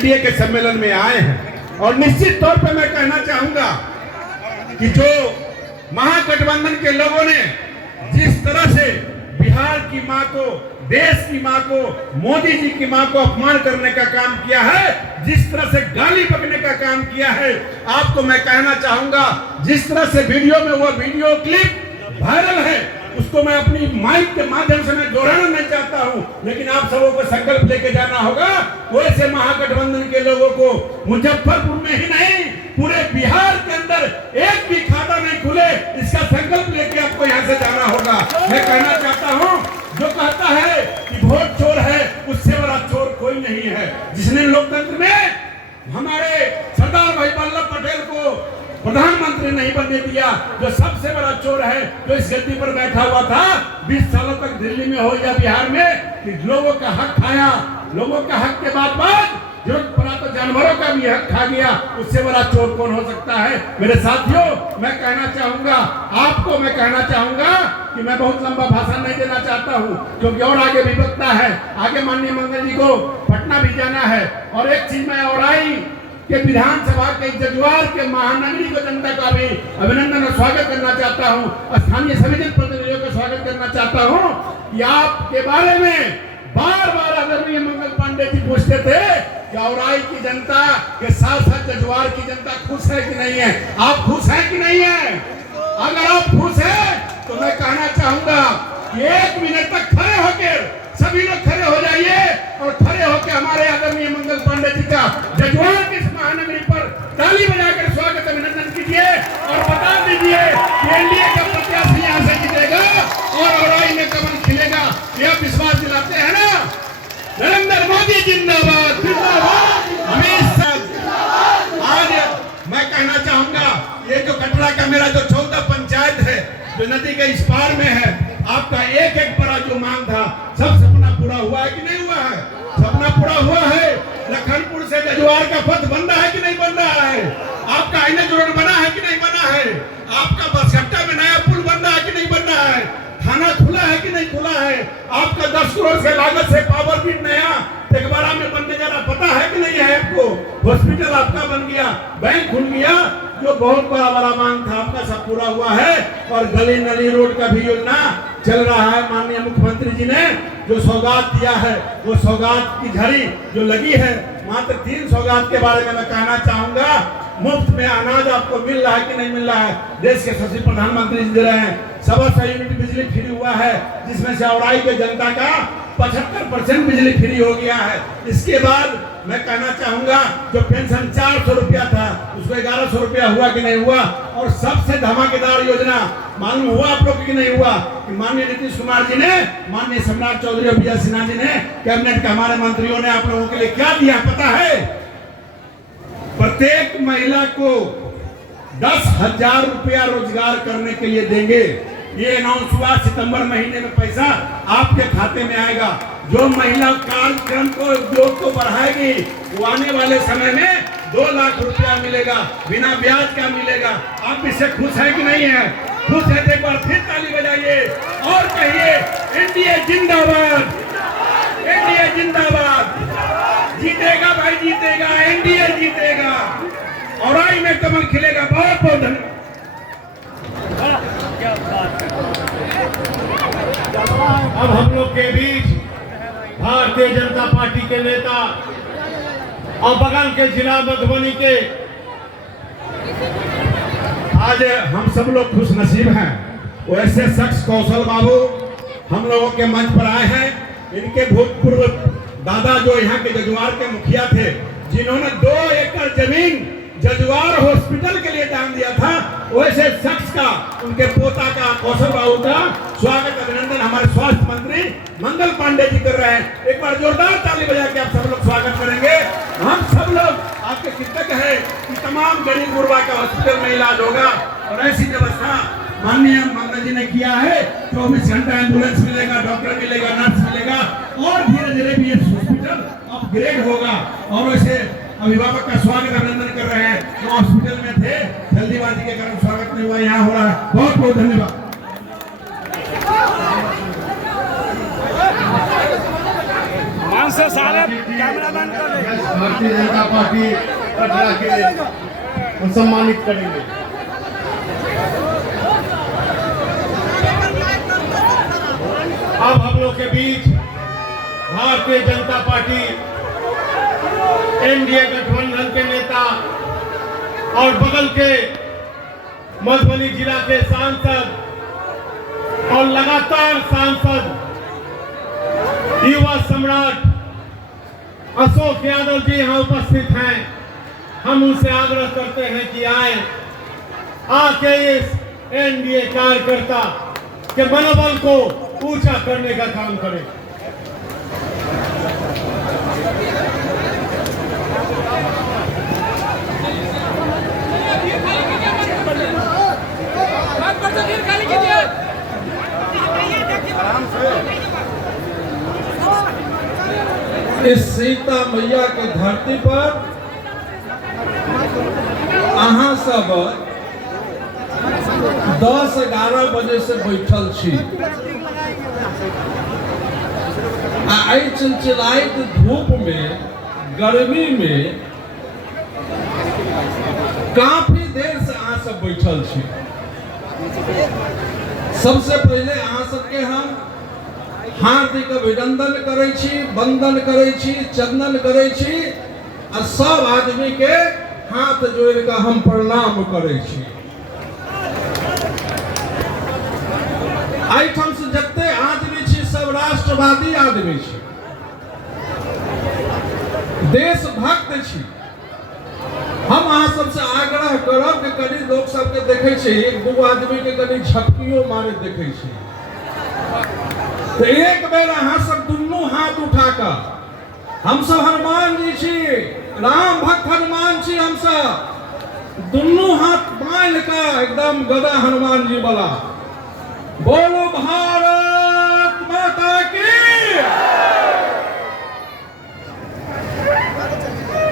NDA के सम्मेलन में आए हैं। और निश्चित तौर पर मैं कहना चाहूंगा कि जो महागठबंधन के लोगों ने जिस तरह से बिहार की मां को, देश की मां को, मोदी जी की मां को अपमान करने का काम किया है, जिस तरह से गाली बकने का काम किया है, आपको मैं कहना चाहूंगा जिस तरह से वीडियो में वो वीडियो क्लिप वायरल है उसको मैं अपनी माइक के माध्यम से मैं दोहराना नहीं चाहता हूं, लेकिन आप सबों को संकल्प लेके जाना होगा। वैसे महागठबंधन के लोगों को मुजफ्फरपुर में ही नहीं पूरे बिहार के अंदर एक भी खाता नहीं खुले, इसका संकल्प लेके आपको यहाँ से जाना होगा। मैं कहना चाहता हूँ जो कहता है कि वोट चोर है उससे बड़ा चोर कोई नहीं है। जिसने लोकतंत्र में हमारे सरदार भाई वल्लभ पटेल को प्रधानमंत्री नहीं बनने दिया, जो सबसे बड़ा चोर है, जो इस गद्दी पर बैठा हुआ था 20 सालों तक दिल्ली में हो या बिहार में, कि लोगों का हक खाया, लोगों का हक के बाद जरूरत पड़ा तो जानवरों का भी हक खा गया, उससे बड़ा चोर कौन हो सकता है। मेरे साथियों, मैं कहना चाहूंगा आपको, मैं कहना चाहूंगा कि मैं बहुत लंबा भाषण नहीं देना चाहता हूं क्योंकि और आगे भी वक्ता है, आगे माननीय मंगल जी को पटना भी जाना है। और एक चीज मैं और आई कि विधानसभा के जजुआर के महानगरी को जनता का भी अभिनंदन और स्वागत करना चाहता हूं, स्थानीय सभी जनप्रतिनिधियों का स्वागत करना चाहता हूं कि आपके बारे में बार बार आदरणीय मंगल पांडे जी पूछते थे कि औराई की जनता के साथ साथ जजुआर की जनता खुश है कि नहीं है। आप खुश हैं कि नहीं है? अगर आप खुश हैं तो मैं कहना चाहूंगा कि 1 मिनट तक खड़े होकर सभी लोग खड़े हो जाइए और खड़े होकर हमारे आदरणीय मंगल पांडे जी का जजुआर की इस महानगरी पर ताली बजाकर स्वागत अभिनंदन कीजिए और बता दीजिए कि एनडीए का प्रत्याशी यहाँ से जीतेगा और औराई में कमल खिलेगा। यह विश्वास दिलाते हैं ना? नरेंद्र मोदी जिंदाबाद, जिंदाबाद, अमित शाह। आज मैं कहना चाहूंगा ये जो कटरा का मेरा जो 14 पंचायत है जो नदी के इस पार में है, आपका एक एक बड़ा जो मांग था सब सपना पूरा हुआ है कि नहीं हुआ है? सपना पूरा हुआ है। लखनपुर से जजुआर का पथ बन रहा है कि नहीं बन रहा है? आपका एनएच रोड बना है कि नहीं बना है? आपका बसकट्टा में नया पुल बन रहा है कि नहीं बन रहा है? थाना खुला है कि नहीं खुला है? आपका 10 करोड़ से लागत से पावर ग्रिड नया तेगबारा में बनने जा रहा, पता है कि नहीं है आपको? हॉस्पिटल आपका बन गया, बैंक खुल गया, जो बहुत बड़ा मांग था आपका सब पूरा हुआ है। और गली नली रोड का भी योजना चल रहा है। माननीय मुख्यमंत्री जी ने जो सौगात दिया है वो सौगात की झड़ी जो लगी है, मात्र 3 सौगात के बारे में मैं कहना चाहूंगा। मुफ्त में अनाज आपको मिल रहा है कि नहीं मिल रहा है? देश के सचिव प्रधानमंत्री जी दे रहे हैं। 125 यूनिट बिजली फ्री हुआ है, जिसमें से औराई के जनता का 75% बिजली फ्री हो गया है। इसके बाद मैं कहना चाहूंगा जो पेंशन 400 रुपया था उसको 1100 रुपया हुआ कि नहीं हुआ? और सबसे धमाकेदार योजना मालूम हुआ आप लोग कि नहीं हुआ कि माननीय नीतीश कुमार जी ने, माननीय सम्राट चौधरी और बी.एस. सिन्हा जी ने, कैबिनेट के हमारे मंत्रियों ने आप लोगों के लिए क्या दिया पता है? प्रत्येक महिला को 10,000 रुपया रोजगार करने के लिए देंगे। ये अनाउंस हुआ, सितंबर महीने में पैसा आपके खाते में आएगा। जो महिला कार्यक्रम को उद्योग को बढ़ाएगी वो आने वाले समय में 2 लाख रुपया मिलेगा, बिना ब्याज का मिलेगा। आप इससे खुश है कि नहीं है? खुश है तो एक बार फिर ताली बजाइए और कहिए एनडीए जिंदाबाद, एनडीए जिंदाबाद। जीतेगा भाई, जीतेगा, एनडीए जीतेगा, औराई में कमल खिलेगा। बहुत बहुत धन्यवाद। अब हम लोग के बीच भारतीय जनता पार्टी के नेता और बगल के जिला मधुबनी के, आज हम सब लोग खुश नसीब हैं। वैसे शख्स कौशल बाबू हम लोगों के मंच पर आए हैं। इनके भूतपूर्व दादा जो यहाँ के जजुआर के मुखिया थे, जिन्होंने 2 एकड़ जमीन जजुआर हॉस्पिटल के लिए दान दिया था, वैसे शख्स का, उनके पोता का, कौशल बाबू का स्वागत अभिनंदन हमारे स्वास्थ्य मंत्री मंगल पांडे जी कर रहे हैं। एक बार जोरदार ताली बजा के आप सब लोग स्वागत करेंगे। हम सब लोग आपके कृतज्ञ है कि तमाम गरीब गुरबा का हॉस्पिटल में इलाज होगा और ऐसी व्यवस्था माननीय मंगल जी ने किया है। 24 घंटा एम्बुलेंस मिलेगा, डॉक्टर मिलेगा, नर्स मिलेगा और धीरे धीरे भी ये हॉस्पिटल अपग्रेड होगा। और वैसे अभिभावक का स्वागत अभिनंदन कर रहे हैं जो हॉस्पिटल में थे, जल्दीबाजी के कारण स्वागत नहीं हुआ, यहाँ हो रहा है। बहुत बहुत धन्यवाद। मान से सारे कैमरा बंद कर दे। भारतीय जनता पार्टी कटरा के सम्मानित करेंगे। अब हम लोग के बीच भारतीय जनता पार्टी एनडीए गठबंधन के नेता और बगल के मधुबनी जिला के सांसद और लगातार सांसद युवा सम्राट अशोक यादव जी यहाँ उपस्थित हैं। हम उनसे आग्रह करते हैं कि आए, आके इस एनडीए कार्यकर्ता के मनोबल को ऊंचा करने का काम करें। इस सीता मैया के धरती पर अहाँ सब 10-11 बजे से बैठल छी। आई चिलचिलाइत धूप में, गर्मी में काफी देर से अहाँ सब बैठल छी। सबसे पहले अहाँ सबके हम हार्दिक अभिनंदन करै छी, वंदन करै छी, चंदन करै छी और सब आदमी के हाथ जोड़ के हम प्रणाम करै छी। एहिठाम से जते आदमी छी सब राष्ट्रवादी आदमी छी, देशभक्त छी। हम अहाँ सबसे आग्रह करब कि कनी लोग सबके देखे छी, एक दू आदमी के कनी झपकियो मारे देखे छी, तो एक बेर अहाँ सब दुनू हाथ उठाकर, हम सब हनुमान जी छी, राम भक्त हनुमान छी, हम सब दुनू हाथ बांध के एकदम गदा हनुमान जी वाला, बोलो भारत माता की।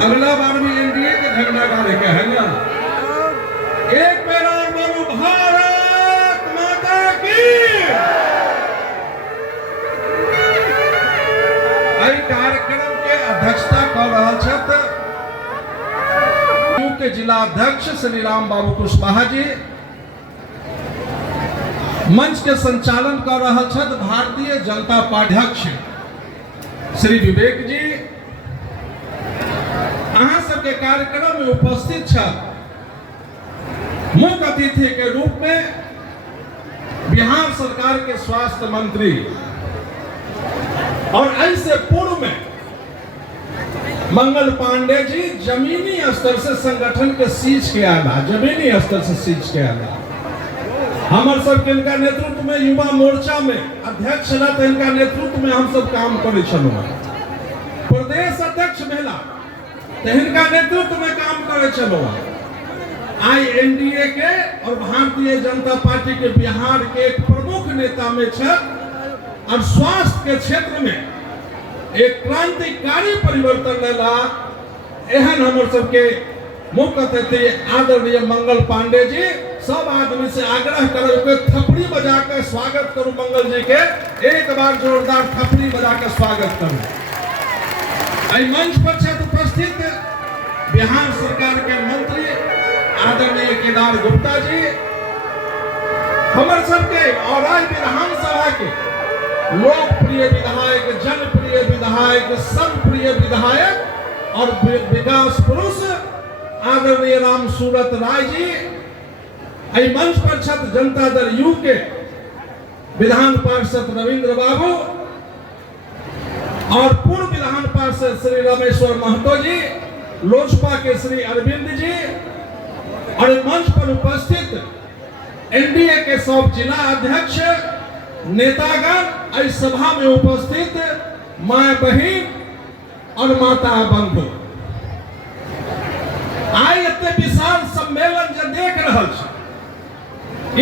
अगला बार भी एनडीए के झंडा गाड़े के है ना, एक बेर और बोलो भारत माता की। कार्यक्रम के अध्यक्षता कर रहा छथि के जिला अध्यक्ष श्री राम बाबू कुशवाहा जी। मंच के संचालन कर रहा छथि भारतीय जनता पार्टी अध्यक्ष श्री विवेक जी। अहाँ सबके कार्यक्रम में उपस्थित छथि मुख्य अतिथि के रूप में बिहार सरकार के स्वास्थ्य मंत्री और ऐसे पूर्व में मंगल पांडे जी जमीनी स्तर से संगठन के सींच के आला, जमीनी स्तर से सींच के आला। हमारे सब के इनका नेतृत्व में युवा मोर्चा में अध्यक्ष रहते, इनका नेतृत्व में हम सब काम करे चलो। प्रदेश अध्यक्ष भेला तो इनका नेतृत्व में काम करे चलो। आई एनडीए के और भारतीय जनता पार्टी के बिहार के एक प्रमुख नेता में छे और स्वास्थ्य के क्षेत्र में एक क्रांतिकारी परिवर्तन लेला एहन हमर सबके मुख्य अतिथि आदरणीय मंगल पांडे जी। सब आदमी से आग्रह करो कि थपड़ी बजा के स्वागत करूं मंगल जी के, एक बार जोरदार थपड़ी बजा के स्वागत करूं। आई मंच पर छथि उपस्थित बिहार सरकार के मंत्री आदरणीय केदार गुप्ता जी, हमर सबके और विधानसभा के लोकप्रिय विधायक, जनप्रिय विधायक, सर्वप्रिय विधायक और विकास पुरुष आदरणीय राम सूरत राय जी। आई मंच पर छथि जनता दल यू के विधान पार्षद रविंद्र बाबू और पूर्व विधान पार्षद श्री रामेश्वर महतो जी, लोजपा के श्री अरविंद जी और मंच पर उपस्थित एनडीए के सब जिला अध्यक्ष, नेतागण, इस सभा में उपस्थित माय बहन और माता बंधु। आई इतने विशाल सम्मेलन जो देख रहा है,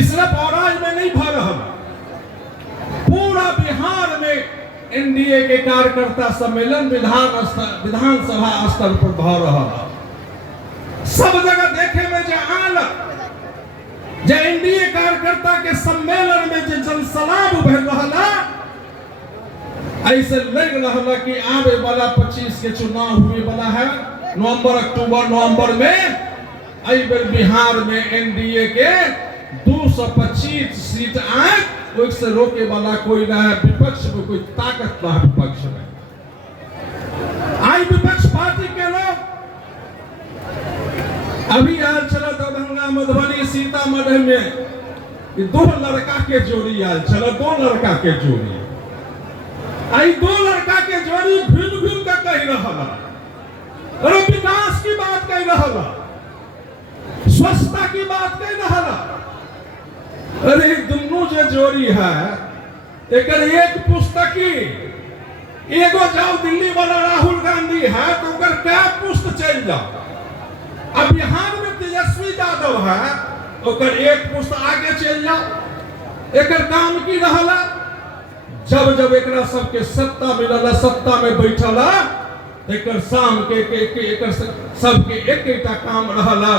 सिर्फ औराज में नहीं भ रहा, पूरा बिहार में एनडीए के कार्यकर्ता सम्मेलन विधानसभा स्तर पर भ रहा। सब जगह देखे में जो आल जो एनडीए कार्यकर्ता के सम्मेलन में जो जनसलाब उभर रहा, ऐसे लग रहा कि आने वाला 25 के चुनाव हुए वाला है अक्टूबर नवंबर में। आई बार बिहार में एनडीए के 225 सीट आए, उससे रोके वाला कोई ना है, विपक्ष में कोई ताकत ना है विपक्ष में। आई विपक्ष पार्टी के लोग अभी आज चला दरभंगा मधुबनी सीतामढ़ी में 2 लड़का के जोड़ी आज चला, 2 लड़का के जोड़ी। आई 2 लड़का के जोड़ी भिन्न भिन्न का कह रहा, अरे विकास की बात कह रहा, स्वच्छता की बात कह रहा। अरे दोनों जो जोड़ी है एक पुस्तकी, एगो जाओ दिल्ली वाला राहुल गांधी है तो क्या पुस्त चल जाओ। अब बिहार में तेजस्वी यादव है ओकर एक पुस्त आगे चल जाओ। एक काम की रहला, जब जब एक सबके सत्ता मिलला, सत्ता में बैठला, एक शाम के सबके एक काम रहला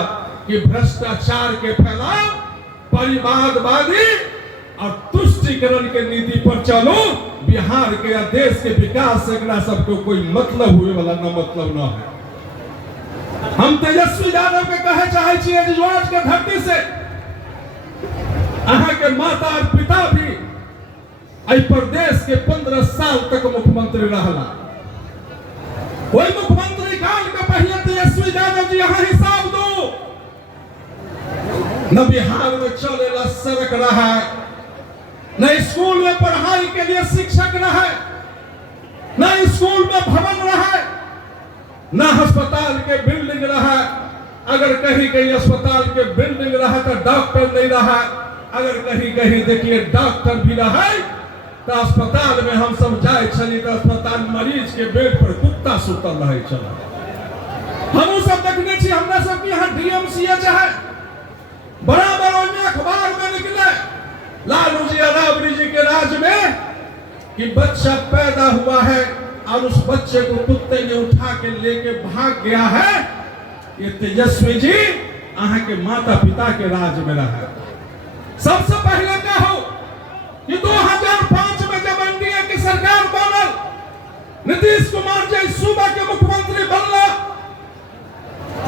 कि भ्रष्टाचार के फैलाव, परिवारवादी और तुष्टिकरण के नीति पर चलो। बिहार के या देश के विकास से सबको कोई मतलब हुए वाला न मतलब न है। हम तेजस्वी यादव के कहे चाहे छिए आज के धरती से, अहाँ के माता और पिता भी आई प्रदेश के 15 साल तक मुख्यमंत्री रहला। वही मुख्यमंत्री काल के पहले तेजस्वी यादव जी यहाँ हिसाब दो। न बिहार में चलेला सड़क रहा है, न स्कूल में पढ़ाई के लिए शिक्षक रहा, न स्कूल में भवन रहा, न अस्पताल के बिल्डिंग रहा। अगर कहीं कहीं अस्पताल के बिल्डिंग रहा तो डॉक्टर नहीं रहा। अगर कहीं कहीं देखिए डॉक्टर भी रहा तो अस्पताल में हम सब जाए चली तो अस्पताल मरीज के बेड पर कुत्ता सुतल रहे चला। हम सब देखने छी, हमरा सब यहाँ डीएमसीएच है, बराबर में अखबार में निकले लालू जी राबड़ी जी के राज में कि बच्चा पैदा हुआ है और उस बच्चे को कुत्ते ने उठा के लेके भाग गया है। ये तेजस्वी जी अहाँ के माता पिता के राज में रहा। सबसे पहले क्या हो कि 2005 में जब एनडीए की सरकार बनल, नीतीश कुमार जी सूबा के मुख्यमंत्री बनला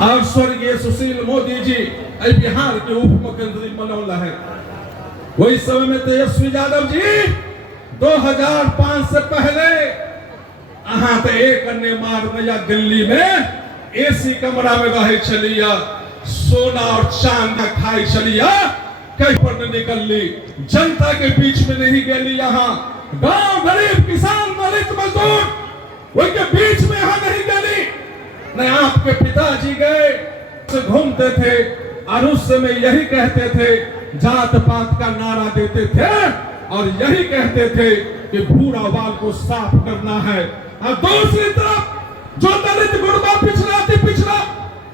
और स्वर्गीय सुशील मोदी जी बिहार के उप मुख्यमंत्री बनौला है। वही समय में तेजस्वी यादव जी 2005 से पहले अहाँ तो एक अन्य मार नया दिल्ली में एसी कमरा में रहे चलिया, सोना और चांद खाई चलिया, कहीं पर नहीं निकल ली, जनता के बीच में नहीं गली। यहाँ गांव गरीब किसान दलित मजदूर वही के बीच में यहाँ नहीं गली। न आपके पिताजी गए घूमते थे और उस समय यही कहते थे, जात पात का नारा देते थे और यही कहते थे कि भूरा बाल को साफ करना है। और दूसरी तरफ जो दलित गुरबा पिछड़ा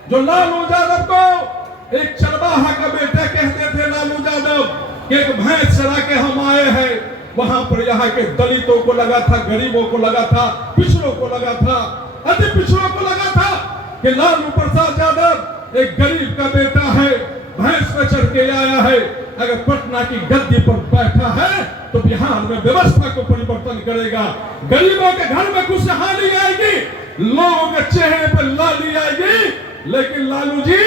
जो लालू यादव को एक चरवाहा का बेटा कहते थे, लालू यादव एक भैंस चरा के हम आए हैं, वहां पर यहाँ के दलितों को लगा था, गरीबों को लगा था, पिछड़ों को लगा था, अति पिछड़ों को लगा था कि लालू प्रसाद यादव एक गरीब का बेटा है, भैंस पे चढ़ के आया है, अगर पटना की गद्दी पर बैठा है तो बिहार में व्यवस्था को परिवर्तन करेगा, गरीबों के घर में खुशहाली आएगी, लोगों के चेहरे पर लाली आएगी। लेकिन लालू जी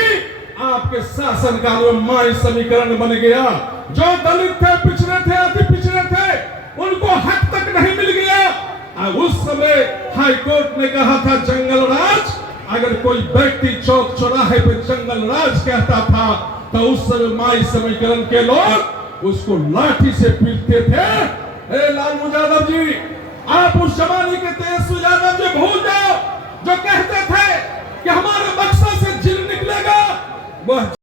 आपके शासनकाल में माई समीकरण बन गया। जो दलित थे, पिछड़े थे, अति पिछड़े थे, उनको हक तक नहीं मिल गया। उस समय हाई कोर्ट ने कहा था जंगल राज, अगर कोई व्यक्ति चौक चौराहे पे जंगल राज कहता था तो उस समय माई समीकरण के लोग उसको लाठी से पीटते थे। लालू यादव जी, आप उस जमाने के तेजस्वी यादव जी भूल जाओ जो कहते थे कि हमारे बक्सा से जिन निकलेगा वह